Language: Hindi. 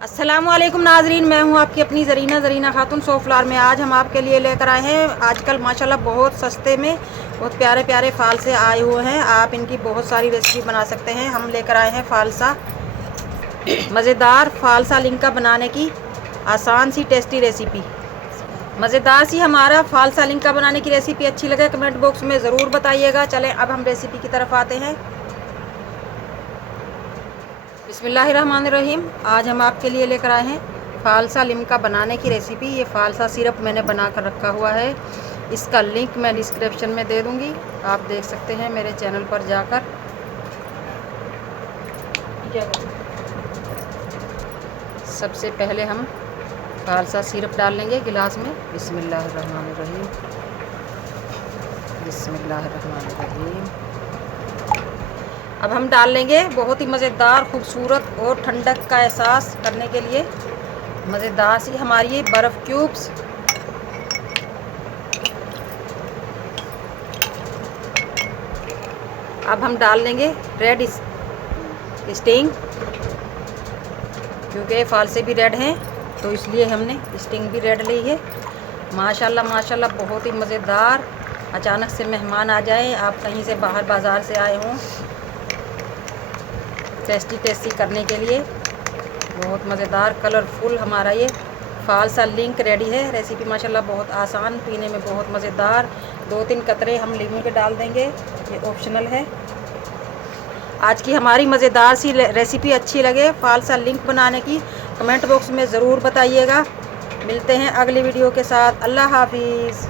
अस्सलामुअलैकुम नाजरीन, मैं हूं आपकी अपनी ज़रीना खातून सोफ्लार में। आज हम आपके लिए लेकर आए हैं, आजकल माशाल्लाह बहुत सस्ते में बहुत प्यारे प्यारे फ़ालसे आए हुए हैं। आप इनकी बहुत सारी रेसिपी बना सकते हैं। हम लेकर आए हैं फ़ालसा, मज़ेदार फ़ालसा लिंका बनाने की आसान सी टेस्टी रेसिपी। मज़ेदार सी हमारा फ़ालसा लिंका बनाने की रेसिपी अच्छी लगे कमेंट बॉक्स में ज़रूर बताइएगा। चलें अब हम रेसिपी की तरफ आते हैं। बिस्मिल्लाहिर्रहमानिर्रहीम। आज हम आपके लिए लेकर आए हैं फ़ालसा लिम्का बनाने की रेसिपी। ये फ़ालसा सिरप मैंने बना कर रखा हुआ है, इसका लिंक मैं डिस्क्रिप्शन में दे दूँगी, आप देख सकते हैं मेरे चैनल पर जाकर। सबसे पहले हम फ़ालसा सिरप डाल लेंगे गिलास में। बिस्मिल्लाहिर्रहमानिर्रहीम, बिस्मिल्लाहिर्रहमानिर्रहीम। अब हम डाल लेंगे बहुत ही मज़ेदार, खूबसूरत और ठंडक का एहसास करने के लिए मज़ेदार सी हमारी ये बर्फ़ क्यूब्स। अब हम डाल लेंगे रेड स्टिंग, क्योंकि फ़ालसे भी रेड हैं तो इसलिए हमने स्टिंग भी रेड ली है। माशाल्लाह माशाल्लाह बहुत ही मज़ेदार। अचानक से मेहमान आ जाए, आप कहीं से बाहर बाज़ार से आए हों, टेस्टी करने के लिए बहुत मज़ेदार कलरफुल हमारा ये फ़ालसा लिंक रेडी है। रेसिपी माशाल्लाह बहुत आसान, पीने में बहुत मज़ेदार। 2-3 कतरे हम लीमू के डाल देंगे, ये ऑप्शनल है। आज की हमारी मज़ेदार सी रेसिपी अच्छी लगे फ़ालसा लिंक बनाने की कमेंट बॉक्स में ज़रूर बताइएगा। मिलते हैं अगली वीडियो के साथ। अल्लाह हाफिज़।